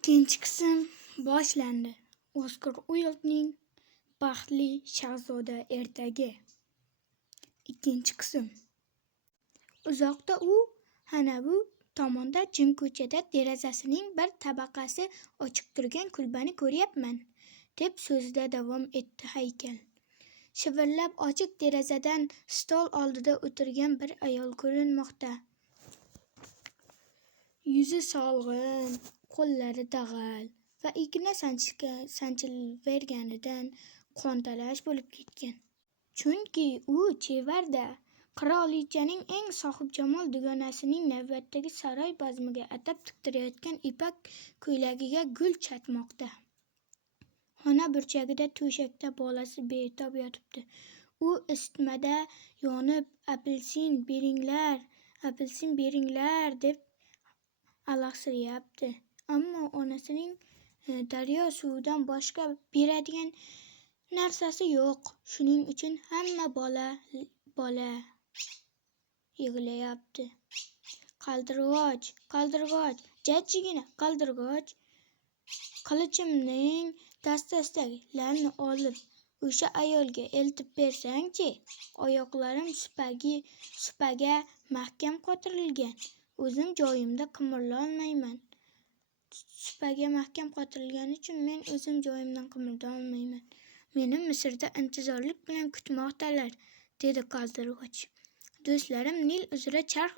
Ikkinchi qism boshlandi. Oskar Uildning Baxtli shahzoda ertagi. Ikkinchi qism. Uzoqda u ana bu tomonda jim ko'chada derazasining bir tabaqasi ochiq turgan kulbani ko'ryapman, deb so'zida davom etdi haykal. Shivirlab ochiq derazadan stol oldida o'tirgan bir ayol ko'rinmoqda. Yuzi so'lg'in, qo'llari dag'al va igna sanchilaverganidan qontalash bo'lib ketgan. Chunki u chevarda qirolichaning eng sohibjamol dugonasining navbatdagi saroy bazmiga atab tiktirayotgan ipak ko'ylagiga gul chatmoqda. Xona burchagida to'shakda bolasi betob yotibdi. U isitmada yonib, apelsin beringlar deb alahsiyapti. Ammo onasining daryo suvidan boshqa beradigan narsasi yo'q. Shuning uchun hamma bola yig'layapti. Qaldirg'och, jajjigina qaldirg'och. Qilichimning dastasidagi olib o'sha ayolga eltib bersang-chi, oyoqlarim supaga mahkam qotirilgan. O'zim joyimda qimirlolmayman. Supaga mahkam qotirilgani uchun men o'zim joyimdan qimirlolmayman. Meni Misrda intizorlik bilan kutmoqdalar, dedi qaldirg'och. Do'stlarim Nil uzra charx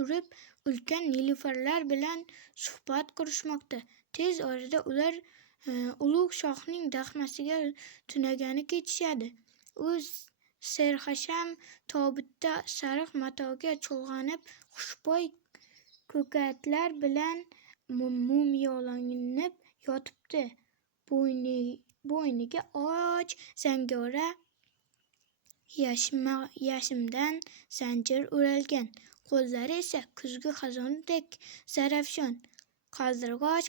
urib, ulkan nilufarlar bilan suhbat qurishmoqda. Tez orada ular ulug' shohning daxmasiga tunagani ketishadi. U serxasham tobutda sariq matoga chulg'anib, xushbo'y ko'katlar bilan mumyolanib yotibdi. Bo'yniga och zangori yashimdan zanjir o'ralgan, qo'llari esa kuzgi xazondek zarafshon. Qaldirg'och,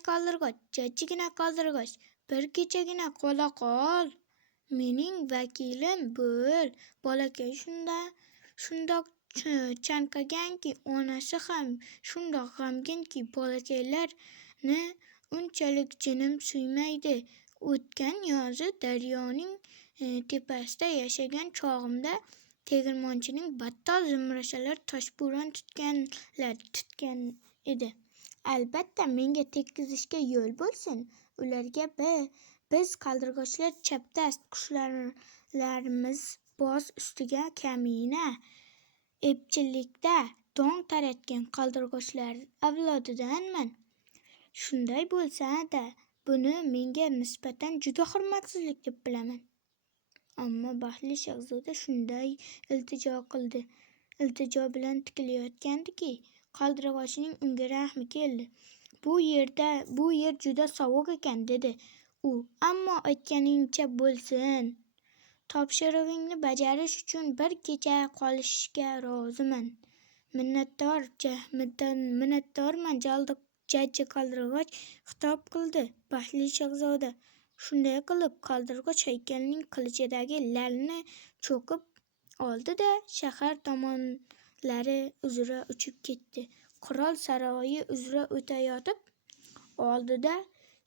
jajjigina qaldirg'och, bir kechagina qola qol. Mening vakilim bo'l. Bolakay shundoq chanqaganki, onasi ham shundoq g'amginki, bolakaylarni unchalik jinim suymaydi. O'tgan yozi daryoning tepasida yashagan chog'imda tegirmonchining battol zumrashalar toshbo'ron tutgan edi. Albatta, menga tekkizishga yo'l bo'lsin. Ularga biz qaldirg'ochlar chapdast, qushlarimiz boz ustiga kamina, epchillikda dong taratgan qaldirg'ochlar avlodidanman. Shunday bo'lsa-da, buni menga nisbatan juda hurmatsizlik deb bilaman. Ammo Baxtli shahzoda shunday iltijo bilan tikilayotgandiki, qaldirg'ochning unga rahmi keldi. Bu yer juda sovuq ekan, dedi u. Ammo aytganingcha bo'lsin. Topshirig'ingni bajarish uchun bir kecha qolishga roziman. Minnatdorman, jajji qaldirg'och xitob qildi Baxtli shahzoda. Shunday qilib, qaldirg'och haykalning qilichidagi lalni cho'kib oldi-da, shahar tomonlari uzra uchib ketdi. Qirol saroyi uzra o'tayotib, oldida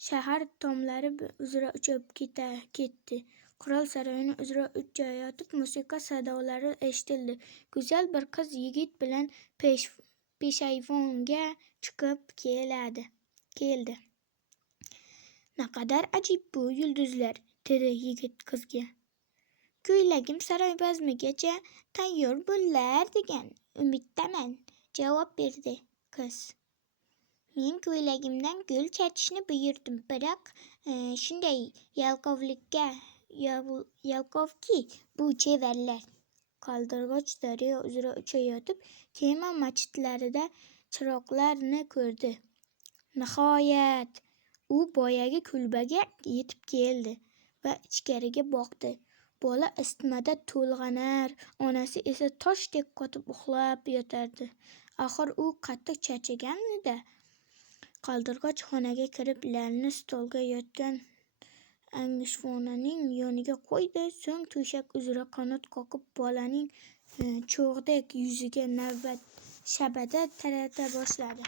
shahar tomlari uzra uchib ketdi. Qirol saroyini uzra uchayotib, musiqa sadolari eshitildi. Go'zal bir qiz yigit bilan peshayvonga chiqib keldi. Naqadar ajib bu yulduzlar, dedi yigit qizga. Ko'ylagim saroy bazmigacha tayyor bo'lar degan umiddaman, javob berdi qiz. Men ko'ylagimdan gul chachishni buyurdim, biroq shunday yalqovki bu chevarlar. Qaldirg'och daryo uzra uchayotib, kema machitlarida chiroqlarni ko'rdi. Nihoyat, u boyagi kulbaga yetib keldi va ichkariga boqdi. Bola isitmada to'lg'anar, onasi esa toshdek qotib uxlab yotardi. Axir u qattiq charchagan-da. Qaldirg'och xonaga kirib, lalni stolga yotgan angishvonaning yoniga qo'ydi. So'ng to'shak uzra qanot qoqib, bolaning cho'g'dek yuziga shabada tarata boshladi.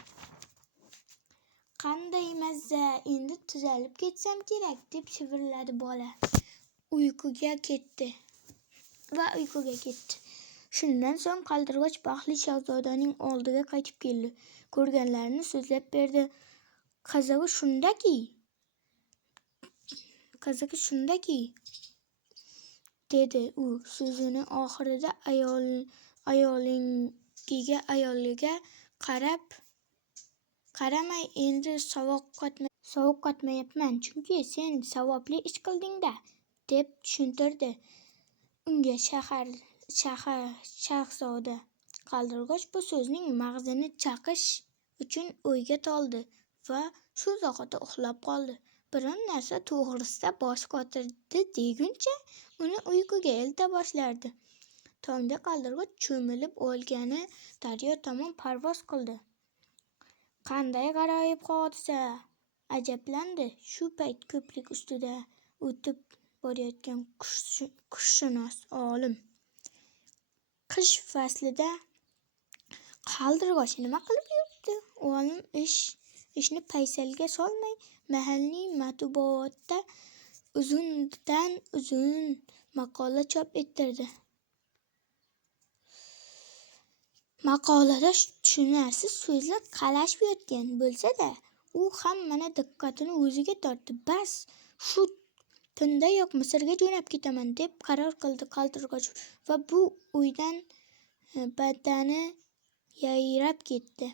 qanday mazza, endi tuzalib ketsam kerak deb shivirladi bola. Uyquga ketdi. Shundan so'ng qaldirg'och baxtli shahzodaning oldiga qaytib keldi. Ko'rganlarini so'zlab berdi. Qizig'i shundaki, dedi u so'zini oxirida ayoliga qaramay, endi sovuq qotmayapman, chunki sen savobli ish qilding-da, deb tushuntirdi unga shahzoda. Qaldirg'och bu so'zning mag'zini chaqish uchun o'yga toldi va shu zahoti uxlab qoldi. Biron narsa to'g'risida boshi qotirdi deguncha uni uyquga elta boshlardi. Tongda qaldirg'och cho'milib olgani daryo tomon parvoz qildi. Qanday g'aroyib hodisa, ajablandi shu payt ko'prik ustida o'tib borayotgan qushshunos olim. Qish faslida qaldirg'och nima qilib yuribdi? Olim ishni paysalga solmay mahalliy matbuotda uzundan uzun maqola chop ettirdi. Maqolada tushunarsiz so'zlar qalashib yotgan bo'lsa-da, u hammani diqqatini o'ziga tortdi. Bas, shu tundayoq Misrga jo'nab ketaman deb qaror qildi qaldirg'och va bu o'ydan badani yayrab ketdi.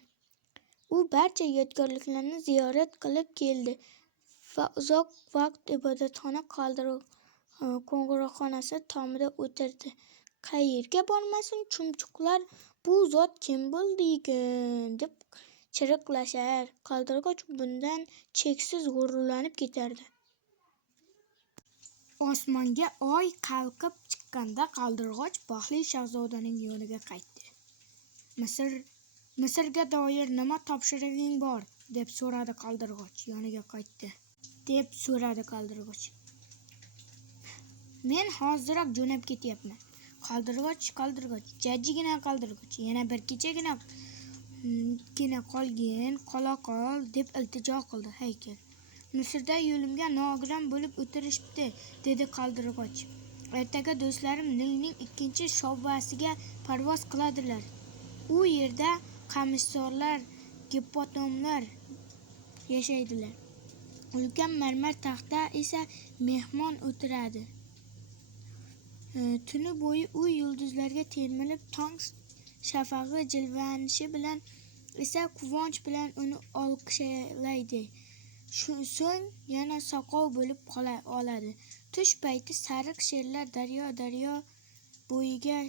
U barcha yodgorliklarni ziyorat qilib keldi va uzoq vaqt ibodatxona qo'ng'iroqxonasi tomida o'tirdi. Qayerga bormasin, chumchuqlar bu zot kim bo'ldiykin deb chiriqlashar. Qaldirg'och bundan cheksiz g'ururlanib ketardi. Osmonga oy qalqib chiqqanda qaldirg'och baxtli shahzodaning yoniga qaytdi. Misrga doir nima topshirig'ing bor? deb so'radi qaldirg'och. Yoniga qaytdi deb so'radi qaldirg'och. Men hoziroq jo'nab ketyapman. Qaldirg'och, jajjigina qaldirg'och, yana bir kechagina qola qol deb iltijo qildi haykal. Misrda yo'limga nogiron bo'lib o'tirishibdi, dedi qaldirg'och. Ertaga do'stlarim Nilning ikkinchi shovvasiga parvoz qiladilar. U yerda qamishzorlar, gippopotamlar yashaydilar. Ulkan marmar taxtda esa mehmon o'tiradi. Tuni bo'yi u yulduzlarga termilib, tong shafag'i jilvanishi bilan esa quvonch bilan uni olqishlaydi. So'ng yana soqov bo'lib oladi. Tush payti sariq sherlar daryo bo'yiga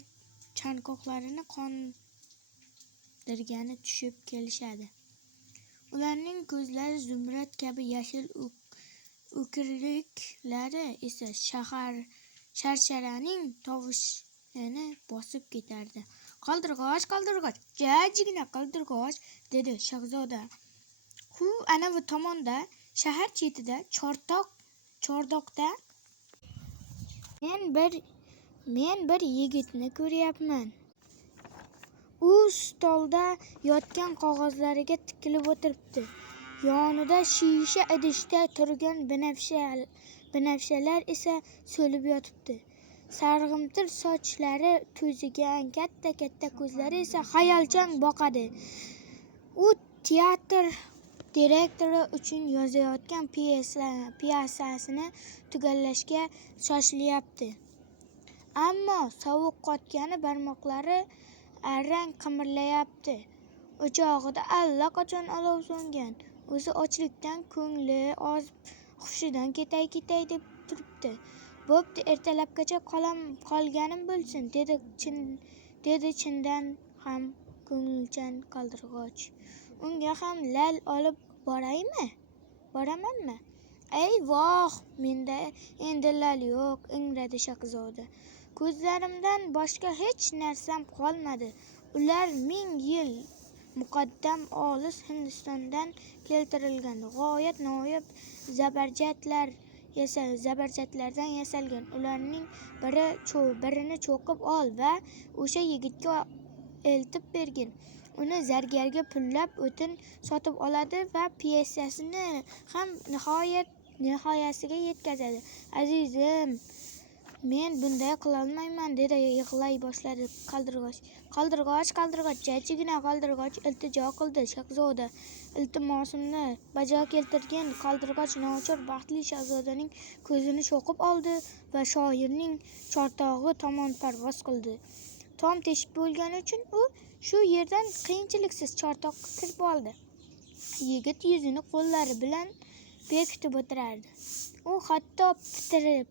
chanqoqlarini qondirgani tushib kelishadi. Ularning ko'zlari zumrad kabi yashil, o'kirliklari esa sharsharaning tovushini bosib ketardi. Qaldirg'och, jajjigina qaldirg'och, dedi shahzoda. Hu anavi tomonda, shahar chetida, chordoqda men bir yigitni ko'ryapman. U stolda yotgan qog'ozlariga tikilib o'tiribdi. Yonida shisha idishda turgan binafshalar esa so'lib yotibdi. Sarg'imtir sochlari to'zigan, katta ko'zlari esa xayolchan boqadi. U teatr direktori uchun yozayotgan pyesasini tugallashga shoshilyapti. Ammo sovuq qotgan barmoqlari arang qimirlayapti. O'chog'ida allaqachon olov so'ngan. O'zi ochlikdan ko'ngli ozib, hushidan ketay deb turibdi. Bo'pti, ertalabgacha qolganim bo'lsin, dedi chindan ham ko'ngilchan qaldirg'och. Unga ham lal olib boramanmi? Ey voh, menda endi lal yo'q, ingradi shahzoda. Ko'zlarimdan boshqa hech narsam qolmadi. Ular 1000 yil muqaddam olis Hindistondan keltirilgan g'oyat noyob zabarjatlardan yasalgan. Ularning birini cho'qib ol va o'sha yigitga eltib bergin. uni zargarga pullab o'tin sotib oladi va pyesasini ham nihoyasiga yetkazadi. Azizim, men bunday qilolmayman, dedi yig'lay boshladi Qaldirg'och. Qaldirg'och, jajjigina Qaldirg'och iltijo qildi. Shahzoda iltimosimni bajo keltirgin. Qaldirg'och nochor baxtli shahzodaning ko'zini sho'qib oldi va shoirning chortog'i tomon parvoz qildi. Tom teshik bo'lgani uchun u shu yerdan qiyinchiliksiz chortoqqa kirib oldi. Yigit yuzini qo'llari bilan bekitib o'tirardi. U hatto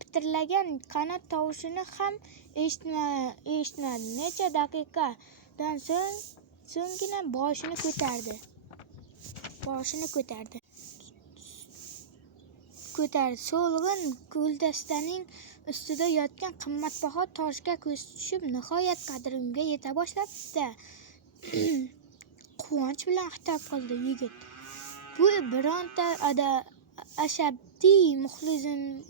pitirlagan qanot tovushini ham eshitmadi. Necha daqiqadan so'nggina boshini ko'tardi. So'lg'in guldastaning ustida yotgan qimmatbaho toshga ko'zi tushib, nihoyat qadrimga yeta boshlabdi. Quvonch bilan xitob qildi yigit. Bu bironta ashabdiy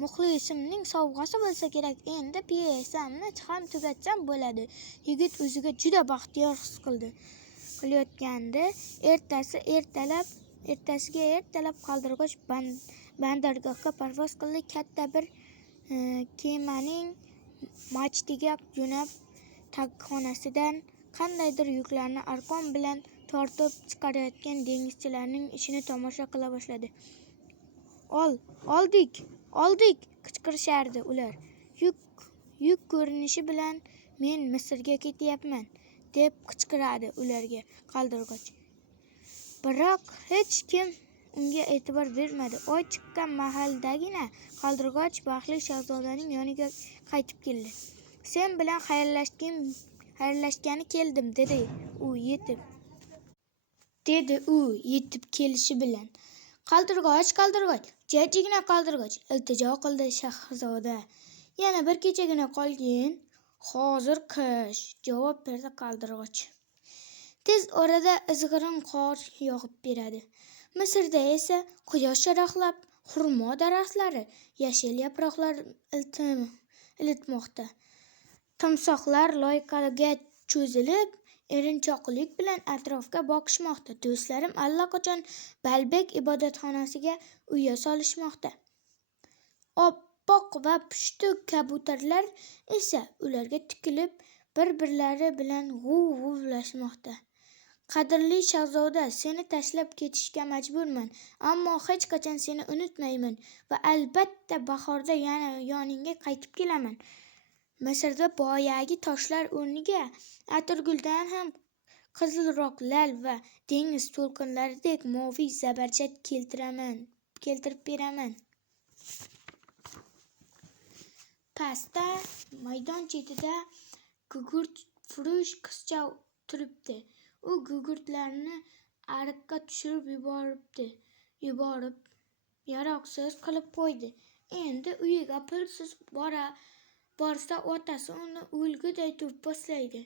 muxlisimning sovg'asi bo'lsa kerak. Endi pyesamni ham tugatsam bo'ladi. Yigit o'ziga juda baxtiyor his qilayotgandi. Ertasiga ertalab Qaldirg'och bandargohga parvoz qildi. Katta bir kemaning machtiga jo'nab, tagxonasidan qandaydir yuklarni arqon bilan tortib chiqarayotgan dengizchilarning ishini tomosha qila boshladi. Oldik, qichqirishardi ular. Yuk ko'rinishi bilan men Misrga ketyapman, deb qichqiradi ularga Qaldirg'och. Biroq hech kim unga e'tibor bermadi. Oy chiqqan mahaldagina Qaldirg'och baxtli shahzodaning yoniga qaytib keldi. Sen bilan xayrlashgani keldim, dedi u yetib kelishi bilan. Qaldirg'och, jajjigina Qaldirg'och, iltijo qildi shahzoda. Yana bir kechagina qolgin. Hozir qish, javob berdi Qaldirg'och. Tez orada izg'irin qor yog'ib beradi. Misrda esa quyosh charaqlab, xurmo daraxtlari yashil yaproqlar ilitmoqda. Timsohlar loyqaga cho'zilib, erinchoqlik bilan atrofga boqishmoqda. Do'stlarim allaqachon Balbek ibodatxonasiga uya solishmoqda. Oppoq va pushti kabutarlar esa ularga tikilib, bir-birlari bilan g'uvlashmoqda. Qadrli shahzoda, seni tashlab ketishga majburman, ammo hech qachon seni unutmayman va albatta bahorda yana yoningga qaytib kelaman. Misrda boyagi toshlar o'rniga atirguldan ham qizilroq lal va dengiz to'lqinlaridek moviy zabarjad keltirib beraman. Pastda maydon chetida gugurt-furush qizcha turibdi. U gugurtlarni ariqqa tushirib yuborib, yaroqsiz qilib qo'ydi. Endi uyiga pulsiz borsa otasi uni o'lguday do'pposlaydi.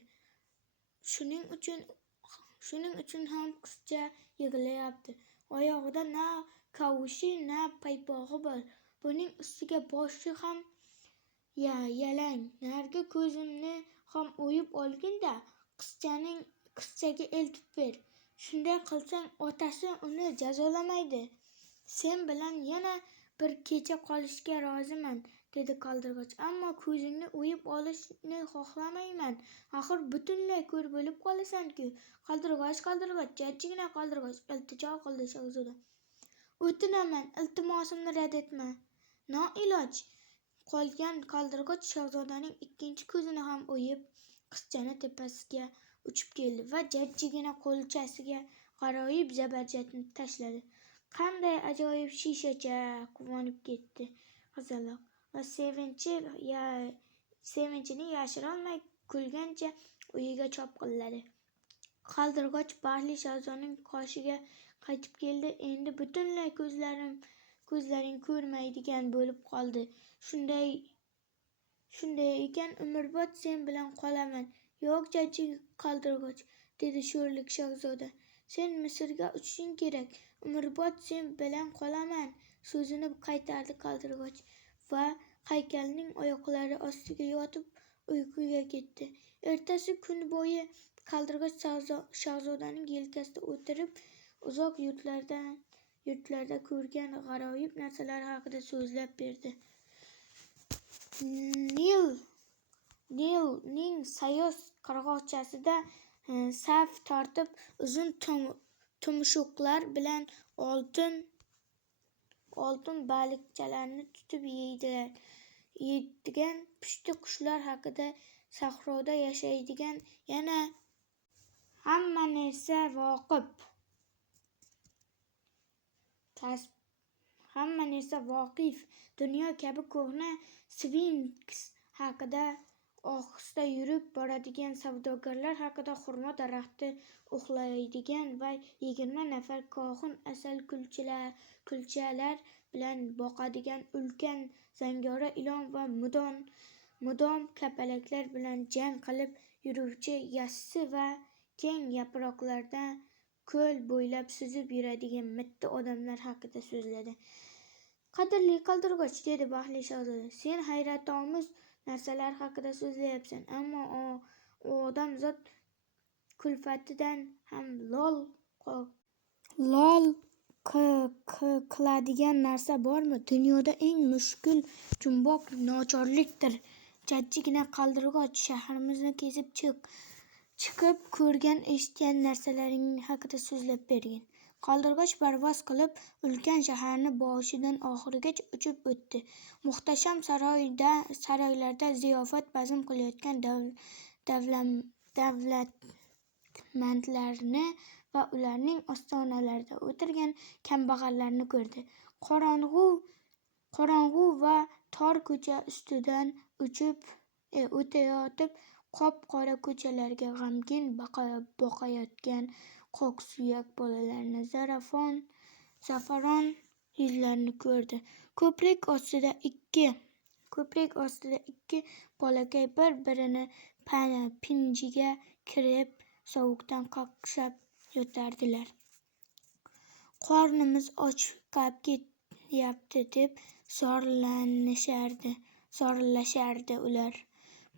Shuning uchun ham qizcha yig'layapti. Oyog'ida na kavushi, na paypog'i bor. Buning ustiga boshi ham yalang. Narigi ko'zimni ham o'yib olgin-da, qizchaga eltib ber. Shunday qilsang, otasi uni jazolamaydi. Sen bilan yana bir kecha qolishga roziman, dedi Qaldirg'och. Ammo ko'zingni o'yib olishni xohlamayman. Axir butunlay ko'r bo'lib qolasan-ku. Qaldirg'och, jajjigina Qaldirg'och, iltijo qildi shahzoda. O'tinaman, iltimosimni rad etma. Noiloj qolgan Qaldirg'och shahzodaning ikkinchi ko'zini ham o'yib, qizchani tepasiga uchib keldi va jajjigina qo'lchasiga g'aroyib zabarjadni tashladi. Qanday ajoyib shishacha, quvonib ketdi qizaloq va sevinchini yashirolmay kulgancha uyiga chopqilladi. Qaldirg'och baxtli shahzodaning qoshiga qaytib keldi. Endi butunlay ko'zlaring ko'rmaydigan bo'lib qoldi. Shunday ekan, umrbod sen bilan qolaman. Yo'q, jajji Qaldirg'och, dedi sho'rlik shahzoda. Sen Misrga uchishing kerak. Umrbod sen bilan qolaman, so'zini qaytardi Qaldirg'och va haykalning oyoqlari ostiga yotib uyquga ketdi. Ertasi kun bo'yi Qaldirg'och shahzodaning yelkasida o'tirib, uzoq yurtlarda ko'rgan g'aroyib narsalar haqida so'zlab berdi. Nilning sayoz qirg'oqchasida saf tortib, uzun tumshuqlar bilan oltin baliqchalarni tutib yeydigan pushti qushlar haqida, sahroda yashaydigan, yana hamma narsa voqif dunyo kabi ko'hna sfinks haqida, ohista yurib boradigan savdogarlar haqida, xurmo daraxti uxlaydigan va 20 nafar kohin asal kulchalar bilan boqadigan ulkan zangori ilon va mudom kapalaklar bilan jang qilib yuruvchi yassi va keng yaproqlarda ko'l bo'ylab suzib yuradigan mitti odamlar haqida so'zladi. Qadrli Qaldirg'och, dedi baxtli shahzoda, sen hayratomuz narsalar haqida so'zlayapsan, ammo u odamzod kulfatidan ham lol qiladigan narsa bormi? Dunyoda eng mushkul jumboq nochorlikdir. Jajjigina Qaldirg'och, shaharimizni kezib chiqib ko'rgan, eshitgan narsalaring haqida so'zlab bergin. Qaldirg'och parvoz qilib, ulkan shaharni boshidan oxirigacha uchib o'tdi. Muhtasham saroylarda ziyofat bazm qilayotgan davlatmandlarni va ularning ostonalarida o'tirgan kambag'allarni ko'rdi. Qorong'u va tor ko'cha ustidan o'tayotib, qop-qora ko'chalarga g'amgin boqayotgan qoqsuyak bolalarni, zafaron yuzlarni ko'rdi. Ko'prik ostida ikki bolakay bir-birini pinjiga kirib, sovuqdan qaqshab yotardilar. Qornimiz ochqab ketyapti, deb zorlashardi ular.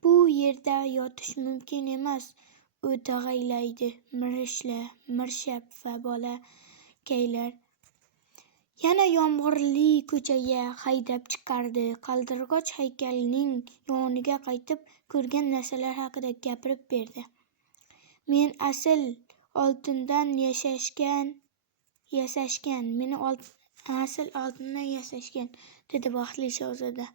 Bu yerda yotish mumkin emas, o'dag'aylaydi mirshab va bolakaylar yana yomg'irli ko'chaga haydab chiqardi. Qaldirg'och haykalining yoniga qaytib, ko'rgan narsalar haqida gapirib berdi. Meni asl oltindan yasashgan, dedi baxtli shahzoda.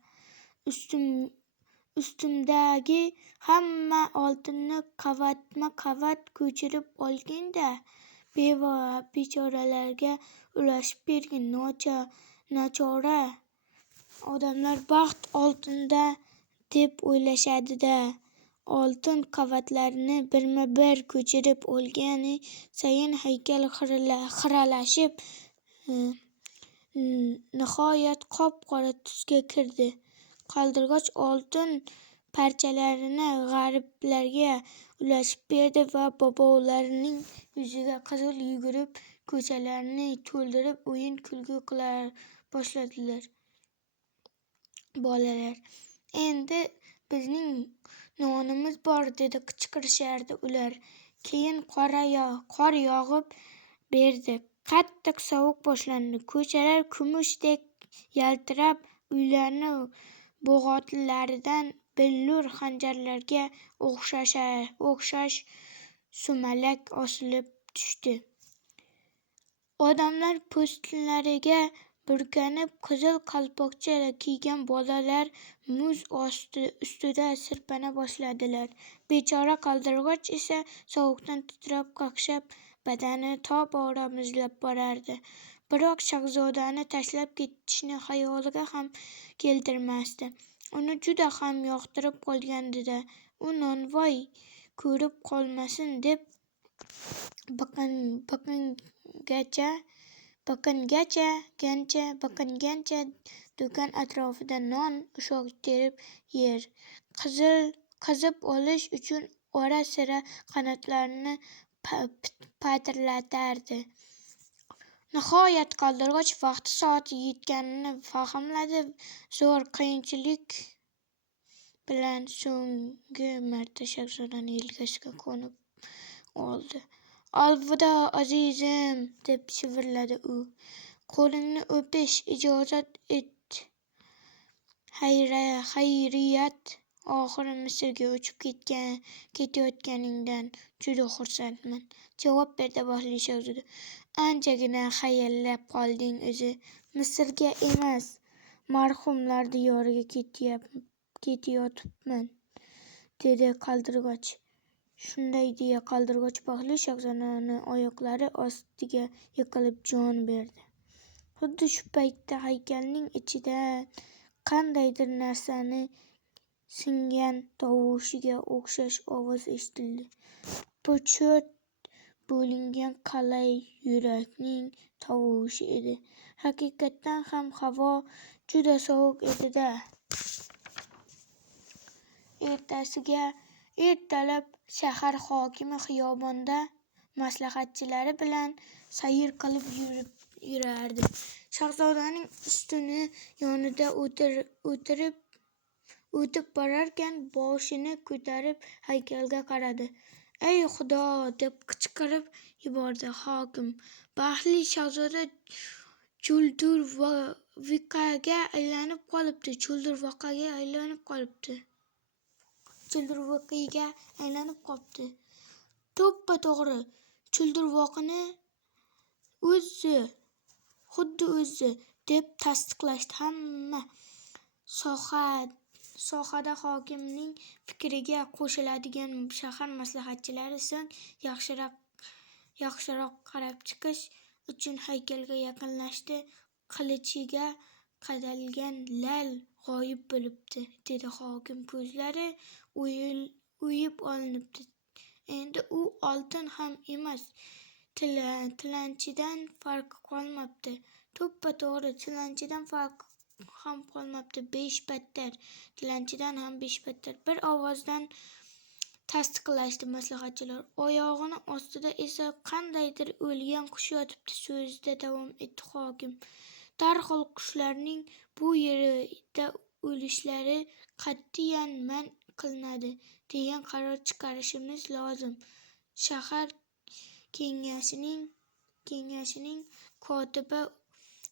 Ustimdagi hamma oltinni qavatma-qavat ko'chirib olgin-da, bechoralarga ulashib bergin. Nochora odamlar baxt oltinda deb o'ylashadi-da. Oltin qavatlarini birma-bir ko'chirib olgani sayin haykal xiralashib, nihoyat qop-qora tusga kirdi. Qaldirg'och oltin parchalarini g'ariblarga ulashib berdi va bobolarining yuziga qizil yugurib, ko'chalarni to'ldirib, o'yin-kulgi qila boshladilar. Bolalar, endi bizning nonimiz bor, deb qichqirishardi ular. Keyin qor yog'ib berdi. Qattiq sovuq boshlandi. Ko'chalar kumushdek yaltirab, uylarni bo'g'otlaridan billur xanjarlarga o'xshash sumalak osilib tushdi. Odamlar po'stinlariga burkanib, qizil qalpoqcha kiygan bolalar muz ustida sirpana boshladilar. Bechora Qaldirg'och esa sovuqdan titrab, qaqshab, badani tobora muzlab borardi. Biroq shahzodani tashlab ketishni xayoliga ham keltirmasdi. Uni juda ham yoqtirib qolgandi-da. U nonvoy ko'rib qolmasin deb biqingancha do'kon atrofida non, ushoq terib yer. Qizib olish uchun ora-sira qanotlarini patirlatardi. Nihoyat Qaldirg'och vaqti-soati yetganini fahmladi. Zo'r qiyinchilik bilan so'nggi marta shahzodaning yelkasiga qo'nib oldi. Alvida azizim, deb shivirladi u. Qo'lingni o'pish ijozat et. Xayriyat, oxiri Misrga uchib ketayotganingdan juda xursandman, javob berdi Baxtli shahzoda. Anchagina hayallab qolding o'zi. Misrga emas, marhumlar diyoriga ketayotibman, dedi qaldirg'och. Shunday deya qaldirg'och Baxtli shahzodani oyoqlari ostiga yiqilib jon berdi. Xuddi shu paytda haykalning ichidan qandaydir narsani singan tovushiga o'xshash ovoz eshitildi. Bu cho't bo'lingan qalay yurakning tovushi edi. Haqiqatdan ham havo juda sovuq edi-da. Ertasiga ertalab shahar hokimi xiyobonda maslahatchilari bilan sayr qilib yurardi. Shahzodaning ustuni yonida o'tib borarkan, boshini ko'tarib haykalga qaradi. Ey Xudo, deb qichqirib yubordi hokim. Baxtli shahzoda Chuldurvoqaga aylanib qolibdi. To'ppa-to'g'ri Chuldurvoqning xuddi o'zi, deb tasdiqlashdi hamma. Sohada hokimning fikriga qo'shiladigan shahar maslahatchilari so'ng yaxshiroq qarab chiqish uchun haykalga yaqinlashdi. Qilichiga qadalgan lal g'oyib bo'libdi, dedi hokim. Ko'zlari o'yib olinibdi. Endi u oltin ham emas, tilanchidan farqi qolmabdi. To'ppa-to'g'ri tilanchidan farqi ham qolmabdi. Tilanchidan ham 5 battar. Bir ovozdan tasdiqlashdi maslahatchilar. Oyog'ini ostida esa qandaydir o'lgan qush yotibdi, so'zida davom etdi hokim. Darhol qushlarning bu yerda o'lishlari qat'iyan man qilinadi, degan qaror chiqarishimiz lozim. Shahar kengashining kotibi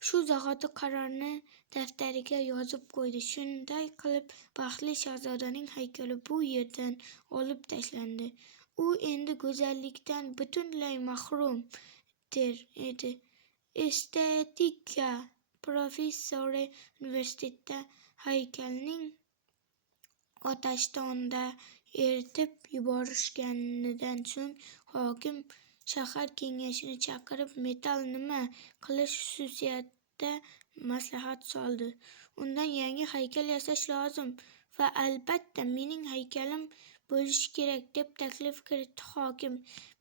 shu zahoti qarorni daftariga yozib qo'ydi. Shunday qilib, Baxtli shahzodaning haykali bu yerdan olib tashlandi. U endi go'zallikdan butunlay mahrum edi. Estetika professori universitetda haykalning Otashtonda eritib yuborishganidan so'ng hokim shahar kengashini chaqirib, metall nima qilish xususida maslahat soldi. Undan yangi haykal yasash lozim va albatta mening haykalim bo'lishi kerak, deb taklif kiritdi hokim.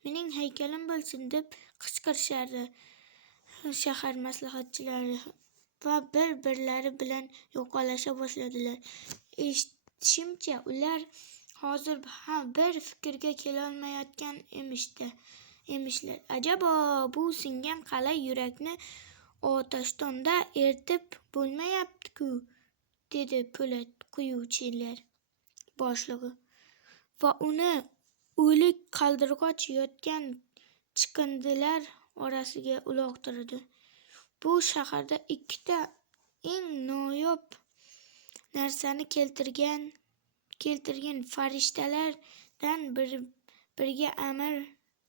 Mening haykalim bo'lsin, deb qichqirishardi shahar maslahatchilari va bir-birlari bilan yo'qolasha boshladilar. Eshitishimcha, ular hozir bir fikrga kelolmayotgan emishlar. Ajabo, bu singan qalay yurakni Otashtonda eritib bo'lmayapti-ku, dedi po'lat quyuvchilar boshlig'i va uni o'lik qaldirg'och yotgan chiqindilar orasiga uloqtirdi. Bu shaharda ikkita eng noyob narsani keltirgan farishtalardan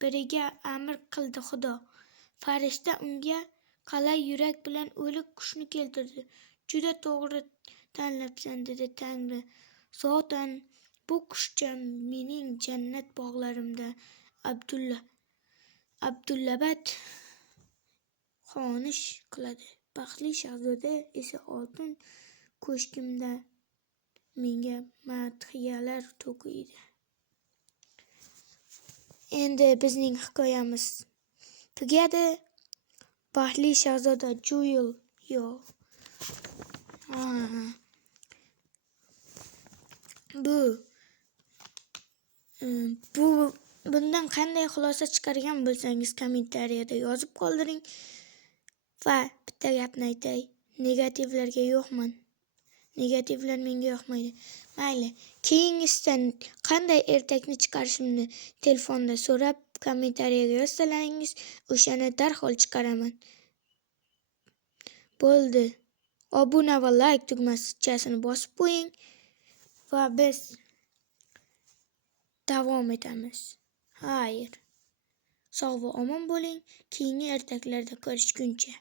biriga amr qildi Xudo. Farishta unga qalay yurak bilan o'lik qushni keltirdi. Juda to'g'ri tanlabsan, dedi Tangri. Zotan bu qushcha mening jannat bog'larimda Abdullabad xonish qiladi. Baxtli shahzoda esa oltin ko'shkimda menga madhiyalar to'qiydi. Endi bizning hikoyamiz tugadi. Baxtli shahzoda bundan qanday xulosa chiqargan bo'lsangiz kommentariyada yozib qoldiring. Va bitta gapni aytay, negativlarga yo'qman. Negativlar menga yoqmaydi. Mayli, keyingisidan qanday ertakni chiqarishimni telefonda so'rab kommentariyaga yozsalaringiz o'shani darhol chiqaraman. Bo'ldi. Obuna va like tugmachasini bosib qo'ying va biz davom etamiz. Xayr. Sog' va omon bo'ling. Keyingi ertaklarda ko'rishguncha.